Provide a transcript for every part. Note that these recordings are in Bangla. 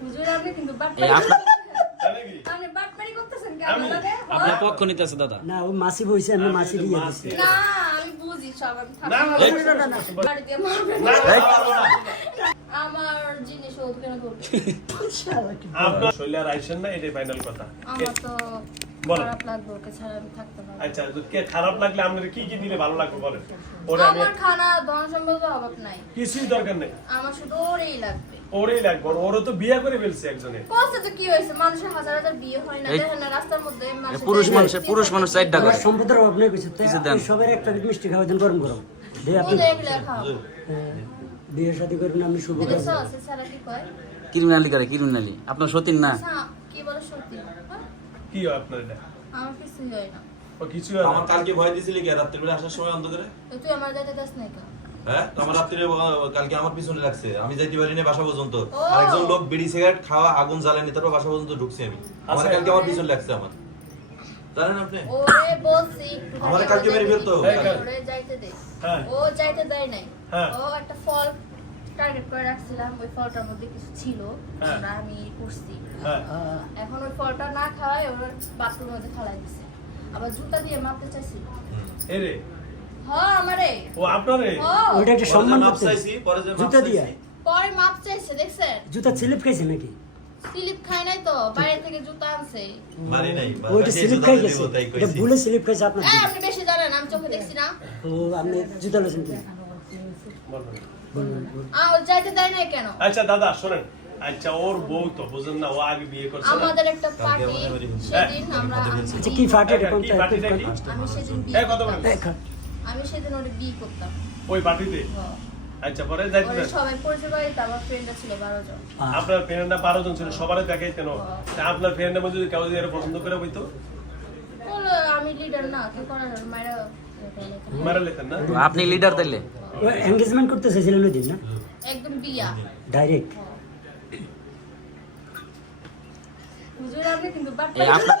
হুজুর আপনি কিন্তু আপনি বাটপারি করতেছেন কেন দাদা? আপনার পক্ষ নিতেছে দাদা। না ও মাসি বইছে আমি মাসি দিয়ে দিছি। না আমি বুঝি সব আমি না, বাড়ি দিয়ে মারবেন। না, আমার জিনিস ও কেন করবে? আপনার শৈলার আইসেন না, এটাই ফাইনাল কথা। আমার তো বলেন। খারাপ লাগবে, ওকে ছাড়া আমি থাকতে পারবো না। আচ্ছা, কে খারাপ লাগলে আপনার কি কি দিলে ভালো লাগবে বলেন? ওরে আমি আমার খানা ধন সম্পদের অভাব নাই, কিছুই দরকার নেই, আমার শুধু ওরই লাগবে। ওরেই লাগবে। ওরও তো বিয়ে করে ফেলছে একজনে। কষ্ট তো কি হয়েছে, মানুষের হাজার হাজার বিয়ে হয় না, দেখেন না রাস্তার মধ্যে পুরুষ মানুষ চারটা আমার করে। সম্পদের অভাব নেই কইছে তাই কিছু দেন। সবার একটা মিষ্টি খাওয়া দেন গরম গরম দে আপনি বিয়ে শাদী করবেন আমি শুভ করব। ক্রিমিনালি করে, ক্রিমিনালি। আপনার সতীন না? কি বলে সত্যি? হ্যাঁ? কি হয় আপনার এটা? আমার কিছুই হয় না। ও কিছু হয় না। আমার কালকে ভয় দিছিলি কি রাত্রির বেলা আসার সময় অন্ধকারে? তো তুই আমার যাইতে দাস নাই কেন? হ্যাঁ, তো আমার রাত্রিরে কালকে আমার পিছনে লাগছে, আমি যাইতে পারিনি বাসা পর্যন্ত। ও। আরেকজন লোক বিড়ি সিগারেট খাওয়া আগুন জ্বালানি তারপর বাসা পর্যন্ত ঢুকছি আমি। আমার আচ্ছা। কালকে আমার পিছনে লাগছে আমার, জানেন আপনি? ওরে বলছি একটু আমারে কালকে মেরে ফেলতো। ওরে যাইতে দে। হ্যাঁ। ও যাইতে দেয় নাই। হ্যাঁ। ও একটা ফল টার্গেট করে রাখছিলাম, ওই ফলটার মধ্যে কিছু ছিল, হ্যাঁ। ওটা আমি করছি। হ্যাঁ, এখন ওই ফলটা না খাওয়ায় ওর বাথরুমের মধ্যে ফালাই দিছে। আবার জুতা দিয়ে মাপতে চাইছিল। এরে হ্যাঁ আমারে। ও আপনারে হ্যাঁ। ওইটা একটা পরে যে সম্মান মাপ করতে চাইছি, পরে যে মাপ জুতা দিয়া চাইছি। পরে মাপ চাইছে, দেখছেন? জুতা স্লিপ খাইছে নাকি? স্লিপ খায় নাই তো, বাইরে থেকে জুতা আনছে। মারি নাই, ওইটা যে স্লিপ জুতা খাই দিব গেছে তাই এটা কইছি। ভুলে স্লিপ খাইছে আপনার এই আপনি বেশি জানেন, আমি চোখে দেখছি না। ও আপনি জুতা লছেন কি বলবেন। বলুন ও যাইতে দেয় নাই কেন? আচ্ছা দাদা শোনেন, আচ্ছা ওর বউ তো বুঝেন না, ও আগে বিয়ে করছে না? আমাদের একটা পার্টি, সেদিন আমরা আচ্ছা কি ফাটে এটা কোনটা কি পার্টিটা কি? আমি সেদিন এই কথা বলেন। আমি সেদিন ওরে বিয়ে করতাম। ওই পার্টিতে? হ্যাঁ। আচ্ছা, পরে যাইতে ওরে দেন। সবাই পরিচয় বাড়িতে, আমার ফ্রেন্ডরা ছিল 12 জন। আপনার ফ্রেন্ডরা 12 জন ছিল, সবারই দেখাইতেন। তা আপনার ফ্রেন্ডের মধ্যে যদি কেউ যদি এর পছন্দ করে বইতো বলো আমি লিডার না, কি করার মাইরা মারা লেতেন না? আপনি লিডার তাইলে? ও এনগেজমেন্ট করতে চাইছিলেন ওই দিন না একদম বিয়া। ডাইরেক্ট হুজুর আপনি কিন্তু এই বাটপারি আপনার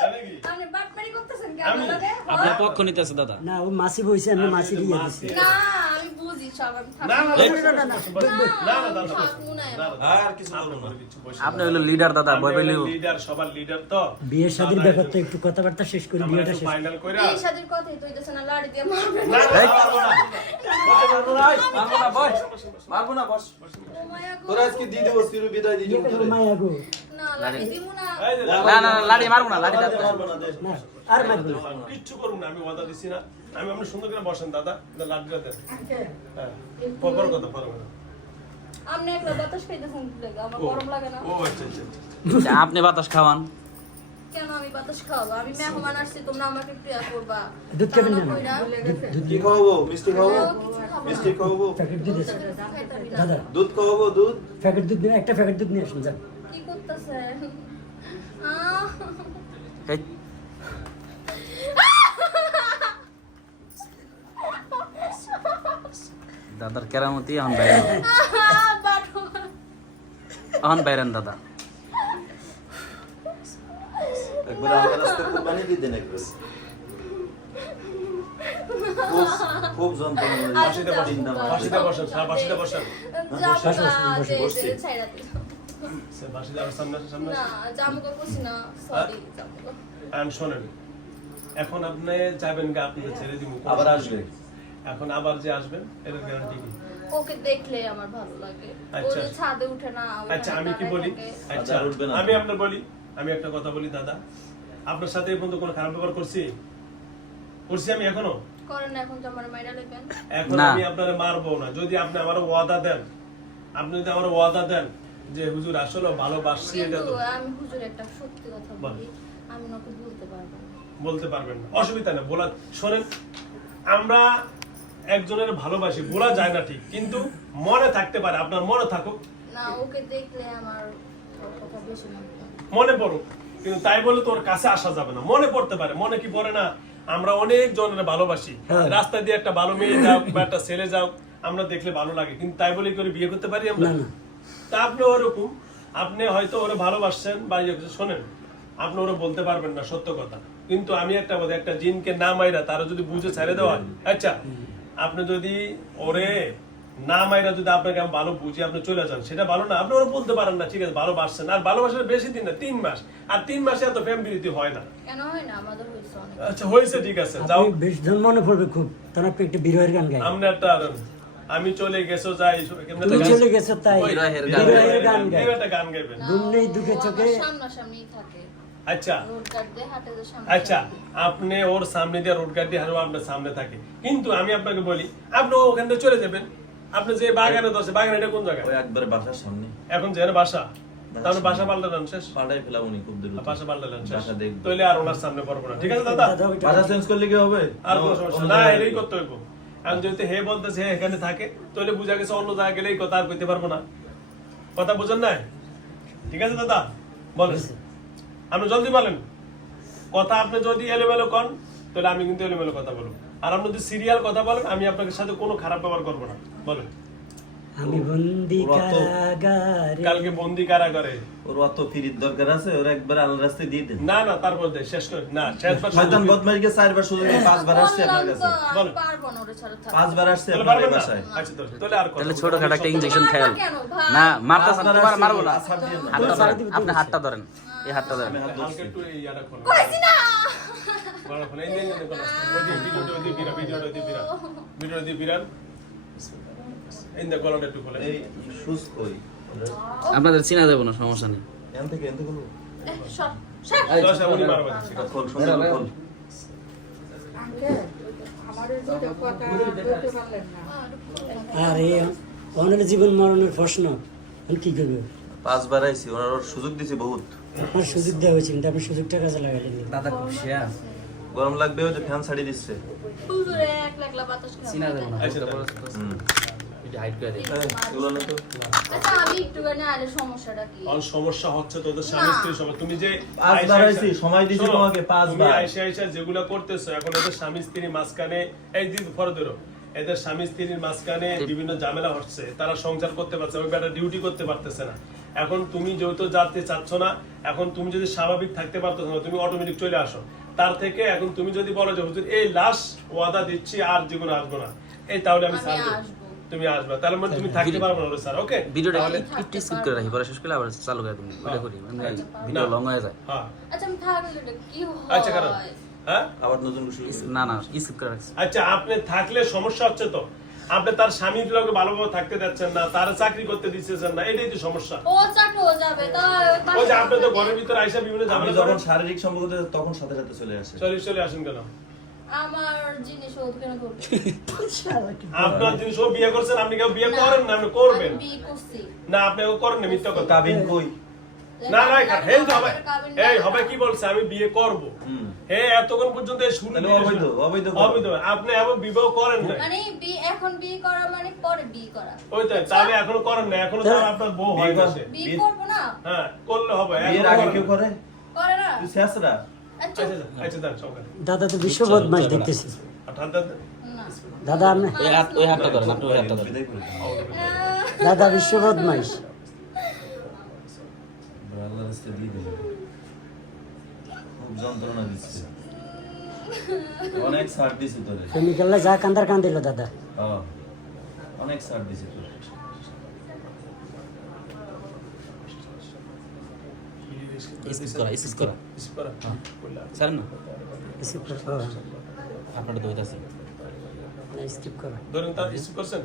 তাই নাকি? আপনি বাটপারি করতেছেন কেন আমি- দাদা? আপনার পক্ষ নিতেছে দাদা। না ও মাসি বইছে আমি মাসি দিয়ে দিছি না আমি বুঝি সব, আমি না, না, থাকবো বসুন, না। বসুন, বসুন, বসুন। না, না, দাদা, বসুন। থাকবো না না, এখন। না, আর কিছু বলবো না। কিছু বসুন। আপনি হলো লিডার দাদা, বই পেলেও। লিডার, সবার লিডার তো। বিয়ের শাদীর দাদা, ব্যাপার তো একটু কথাবার্তা শেষ করে আমরা বিয়েটা একটু শেষ ফাইনাল কইরা। এই শাদীর কথাই তো হইতেছে না, লাড়ি দিয়ে মারবেন। না, না, এই। পারবো না। মারবো না বস। ও মায়া গো। তোরা আজকে দিয়ে দেবো চির বিদায় দিয়ে বিয়ে দেবো করবো মায়া গো না লাড়ি দিমু না। এই যে, না না না, লাঠি মারবো না, লাঠি তোরা দাও। মারবো না, দে। না আর মারবো না কিচ্ছু করুন না, আমি ওয়াদা দিচ্ছি না। আমি আপনি সুন্দর করে বসেন দাদা, লাড্ডুটা দেন। হ্যাঁ, পর কথা পারবো না। আপনি একলা বাতাস খাইতেছেন কি লাগে? আমার গরম লাগে না। ও আচ্ছা, আচ্ছা, আচ্ছা। আচ্ছা, আপনি বাতাস খাওয়ান। কেন আমি বাতাস খাওয়াবো? আমি মেহমান আসছি, তোমরা আমাকে প্রিয়া করবা। দুধ খাবেন না? তা কইরা, কি খাওয়াবো? মিষ্টি খাওয়াবো? ও কিছু খাবো না। মিষ্টি খাওয়াবো? প্যাকেট দুধ আছে খাইতামই না। দাদা দুধ খাওয়াবো? দুধ? প্যাকেট দুধ নিয়ে একটা প্যাকেট দুধ নিয়ে আসুন যান কি করতেছেন? এই, দাদার কেরামতি এখন বাইরেন, এখন বাইরেন দাদা। একবার আমার রাস্তায় খুব বানিয়ে দিয়ে দেন একবার। খুব যন্ত্রণা লাগে। ফাঁসিতে বসেন, ফাঁসিতে বসেন, ফাঁসিতে বসেন। ফাঁসিতে আর সামনে সামনে না জামুকা করছি না, সরি জামুকা। আর শোনেন, এখন আপনি যাবেন গা, আপনি ছেড়ে দিব। আবার আসবে। এখন আবার যে আসবেন এর গ্যারান্টি কি? ওকে দেখলে আমার ভালো লাগে। ও আচ্ছা। যে ছাদে উঠে না, ওখানে আচ্ছা, আমি কি দাঁড়ায় বলি? থাকে। আচ্ছা, আর উঠবে না। আমি আপনার বলি, আমি একটা কথা বলি দাদা, আপনার সাথে এই পর্যন্ত কোনো খারাপ ব্যবহার করছি? করছি আমি এখনো? করেন না, এখন তো আমার মাইরা লইবেন। এখন না। আমি আপনারে মারবো না, যদি আপনি আমার ওয়াদা দেন। আপনি যদি আমার ওয়াদা দেন যে হুজুর আসলে ভালোবাসছি, এটা কিন্তু তো আমি হুজুর একটা সত্যি কথা বলি, আমি ওকে ভুলতে পারবো না। বলতে পারবেন না, অসুবিধা নেই। বলা শোনেন, আমরা একজনের ভালোবাসি, বলা যায় না ঠিক, কিন্তু মনে থাকতে পারে। আপনার মনে থাকুক, না ওকে দেখলে আমার ওর কথা বেশি মনে পড়ে। মনে পড়ুক, কিন্তু তাই বলে তোর কাছে আসা যাবে না। মনে পড়তে পারে, মনে কি পড়ে না? আমরা অনেক জনের ভালোবাসি, হ্যাঁ। রাস্তা দিয়ে একটা ভালো মেয়ে যাও বা একটা ছেলে যাও, আমরা দেখলে ভালো লাগে, কিন্তু তাই বলে করে বিয়ে করতে পারি আমরা? না, না। তা আপনি ওরকম, আপনি হয়তো ওরা ভালোবাসছেন বা ইয়ে করছেন, শোনেন, আপনি ওরা বলতে পারবেন না সত্য কথা, কিন্তু আমি একটা কথা, একটা জিনকে না মাইরা তারা যদি বুঝে ছেড়ে দেওয়া হয়, আচ্ছা, আপনি যদি ওরে না মাইরা যদি আপনাকে আমি ভালো বুঝি আপনি চলে যান, সেটা ভালো না। আপনি ওরা বলতে পারেন না ঠিক আছে ভালোবাসছেন, আর ভালোবাসার বেশি দিন না, 3 মাস, আর 3 মাসে এত প্রেম প্রীতি হয় না। কেন হয় না? আমাদের হয়েছে অনেক। আচ্ছা হয়েছে, ঠিক আছে, যাও। আপনি বেশ জন মনে পড়বে খুব, তখন আপনি একটা বিরহের গান গাই। আমরা একটা আমি চলে গেছো যাই কেমনে তুমি গান- চলে গেছো তাই বিরহের গান বিরহের গান গাই। এই একটা গান গাইবেন। ঘুম নেই দুঃখে ও চোখে। আমার সামনাসামনি থাকে, আচ্ছা রোড কাট দিয়ে হাঁটে যে সামনে। আচ্ছা, আপনি ওর সামনে দিয়ে রোড কাট দিয়ে হাঁটবো, আপনার সামনে থাকে, কিন্তু আমি আপনাকে বলি আপনি ওখান থেকে চলে যাবেন। আপনি যে বাগানে দশে, বাগান এটা কোন জায়গায়? ওই একবারে বাসার সামনে এখন যেন বাসা, তাহলে বাসা পাল্টালেন শেষ, পাল্টাই ফেলাম উনি খুব দ্রুত। বাসা পাল্টালেন শেষ, বাসা দেখবো। তাহলে আর ওনার সামনে পড়বো না, ঠিক আছে দাদা? দাদা ওইটা বাসা চেঞ্জ করলে কি হবে? আর কোনো সমস্যা না, এটাই করতে হইব। এখন যেহেতু হে বলতেছে হে এখানে থাকে, তাহলে বুঝা গেছে অন্য জায়গায় গেলে এই কথা আর কইতে পারবো না। কথা বুঝেন নাই? ঠিক আছে দাদা, বলেন, আপনি জলদি বলেন কথা। আপনি যদি এলোমেলো কন তাহলে আমি কিন্তু এলোমেলো কথা বলবো, আর আপনি যদি সিরিয়াল কথা বলেন আমি আপনার সাথে কোনো খারাপ ব্যবহার করবো না। বলেন। আমি বন্দি কারাগারে। কালকে বন্দি কারাগারে। ওর অত ফিরির দরকার আছে? ওর একবার আল্লাহর রাস্তায় দিয়ে দেন। না না, তারপর দে শেষ করে না, শেষবার শয়তান বদমাইশকে 4 বার সুযোগ দিয়ে 5 বার আসছে আপনার বললাম কাছে। তো, আমি বলেন। পারবো না ওরে ছাড়া থাকতে। 5 বার আসছে তাহলে আপনার পারবেন না? বাসায়। আচ্ছা তাহলে আর কথা তাহলে বলবো না। ছোটখাটো একটা ইনজেকশন মারবা খেয়াল কেন ভাই? না, মারতেছেন, আপনার তোমার আসছে, মারবো না। ছাড় দিয়ে দাও। হাতটা ধরেন, আপনি হাতটা ধরেন, এই হাতটা ধরেন। আমি হাত হালকা ধরছি। একটু এই ইয়াটা খোলো। কইছি না। বড় ফোন এই নিয়ে নিয়ে ওই যে ভিডিওটা দিয়ে বিরা, ভিডিওটা দিয়ে বিরা, ভিডিওটা দিয়ে বিরান। এই না গলাটা একটু খোলে। এই সুস কই? আপনাদের চিনা যাবে না, সমস্যা নেই। এখান থেকে বলো। এ, সর, সর। দশ উনি মারবেন। এটা খোল, সুন্দর খোল। আর এই অনেক জীবন মরণের প্রশ্ন, আমি কি করবো? 5 বার আইছি, ওনার ওর সুযোগ দিছি বহুত। আপনার সুযোগ দেওয়া হয়েছে, কিন্তু আপনি সুযোগটা কাজে লাগালেন না। দাদা খুব শেয়া গরম লাগবে, ওই যে ফ্যান ছাড়িয়ে দিচ্ছে। হুজুরে একলা একলা বাতাস খায়। চিনা যাবে না। আচ্ছা, হুম। এটা হাইট করে দিই। এগুলো না তো। আচ্ছা আমি একটুখানি আরে সমস্যাটা কি? অন সমস্যা হচ্ছে তোদের স্বামী স্ত্রীর সমস্যা। তুমি যে 5 বার আইছি, সময় দিছি শোনো, তোমাকে 5 তুমি বার। আইসা আইসা যেগুলা করতেছো এখন এদের স্বামী স্ত্রীর মাঝখানে এই দিন পরে ধরো এদের স্বামী স্ত্রীর মাঝখানে বিভিন্ন ঝামেলা হচ্ছে, তারা সংসার করতে পারছে, ওই বেটা ডিউটি করতে পারতেছে না। এখন তুমি যেহেতু যাতে চাচ্ছ না, এখন তুমি যদি স্বাভাবিক থাকতে পারতেছো না, তুমি অটোমেটিক চলে আসো। তার থেকে এখন তুমি যদি বলো যে হুজুর এই লাস্ট ওয়াদা দিচ্ছি আর জীবনে আসবো না, এই তাহলে আমি আমি ছাড় দেব। আসবো। তুমি আসবে, তাহলে মানে তুমি থাকতে পারবে না স্যার। ওকে ভিডিওটা তাহলে একটু স্কিপ করে রাখি, পরে শেষ করলে আবার চালু করে তুমি ওটা করি, ভিডিও লং হয়ে যায়। হ্যাঁ আচ্ছা আমি থাকলে এটা কি হয়? আচ্ছা কারণ হ্যাঁ আবার নতুন কিছু। না না, স্কিপ করে রাখছি। আচ্ছা আপনি থাকলে সমস্যা হচ্ছে তো, আপনি তার স্বামীর লগে ভালোভাবে থাকতে যাচ্ছেন না, তার চাকরি করতে দিচ্ছেন না, এটাই তো সমস্যা। ও চাকরি হয়ে যাবে ওই যে আপনি তো ঘরের ভিতরে আইসা বিভিন্ন আমি ঝামেলা যখন করেন। শারীরিক সম্পর্ক থাকে, তখন সাথে সাথে চলে আসে। চলে আসেন কেন? আমার জিনিস ও কেন করবে? আপনার জিনিস ও বিয়ে করছেন, আপনি কেউ বিয়ে করেন না, আপনি করবেন আমি বিয়ে করছি। না, আপনি ও করেন না, মিথ্যা কথা। কাবিন কই? না না এই তো হবে, এই হবে কি বলছে আমি বিয়ে করব। হুম। হে এতক্ষণ পর্যন্ত এই শুরু তাহলে দিয়ে অবৈধ, শুরু- অবৈধ করা। অবৈধ। আপনি এখন বিবাহ করেন না, মানে এখন বিয়ে করা মানে পরে বিয়ে করা। ওই তো তাহলে এখনো করেন না, এখনো তো আপনার বউ হয়ে বিয়ে কর। গেছে। বিয়ে করবো না? হ্যাঁ করলে হবে, বিয়ের এখনো আগে করেন কেউ না। করে? করে না? তুই শেষরা। আচ্ছা আচ্ছা আচ্ছা দেন সকালে দাদা তো বিশ্ব বদমাস দেখতেছি। আর ঠান্ডা না। দাদা আপনি, ওই হাতটা ধরেন, আপনি ওই হাতটা ধরেন। বিদায় করে দাও। দাদা বিশ্ব বদমাস। আল্লাহর রাস্তায় দিয়ে দিল। খুব যন্ত্রণা দিচ্ছে। অনেক ছাড় দিছে তোরে। কেমিক্যালে যা কান্দার কান্দিল দাদা। হ্যাঁ, অনেক ছাড় দিছে তোরে। স্কিপ করা, স্কিপ করা। কিছু করা বললাম স্যার না, স্কিপ করা, আপনারটা দইতে আছে। স্কিপ করা। ধরেন তার রিসিভ করছেন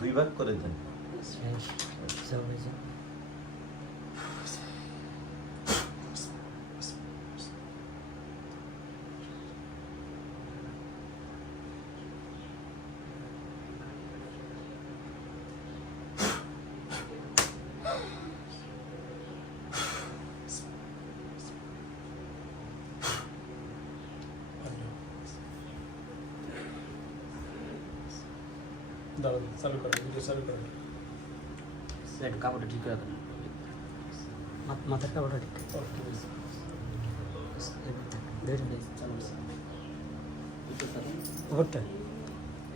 দুই ভাগ করে দেন। দাঁড়ান চালু করেন, ভিডিও চালু করেন। একটু কাপড়টা ঠিক করে দেন। মাথার কাপড়টা ঠিক। ওকে, ধরে। চালু আছে। উপরটা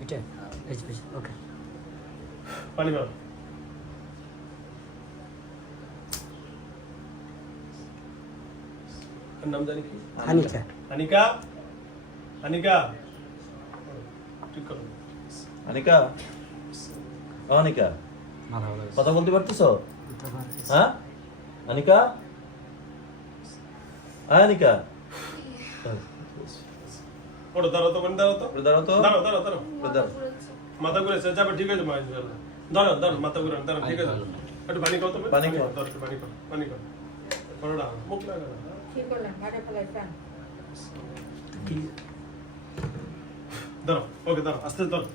এটা এই যে ওকে পানি পাও এর নাম জানি কি আনিকা আনিকা আনিকা ঠিক করো আনিকা অনিকা মাথা ভালো কথা বলতে পারতেছো হ্যাঁ আনিকা আনিকা ওটা দাঁড়াও তো দাঁড়াও তো দাঁড়াও তো দাঁড়াও দাঁড়াও দাঁড়াও দাঁড়াও মাথা ঘুরেছে যাবে ঠিক আছে মা দাঁড়াও দাঁড়াও মাথা ঘুরে দাঁড়াও ঠিক আছে একটু পানি খাও তুমি পানি খাও। দাঁড়াও, একটু পানি খাও পানি খাও করোনা মুখ লাগা না কি করলেন ভাড়া ফেলাই ফ্যান কি দাঁড়াও ওকে দাঁড়াও আস্তে দাঁড়াও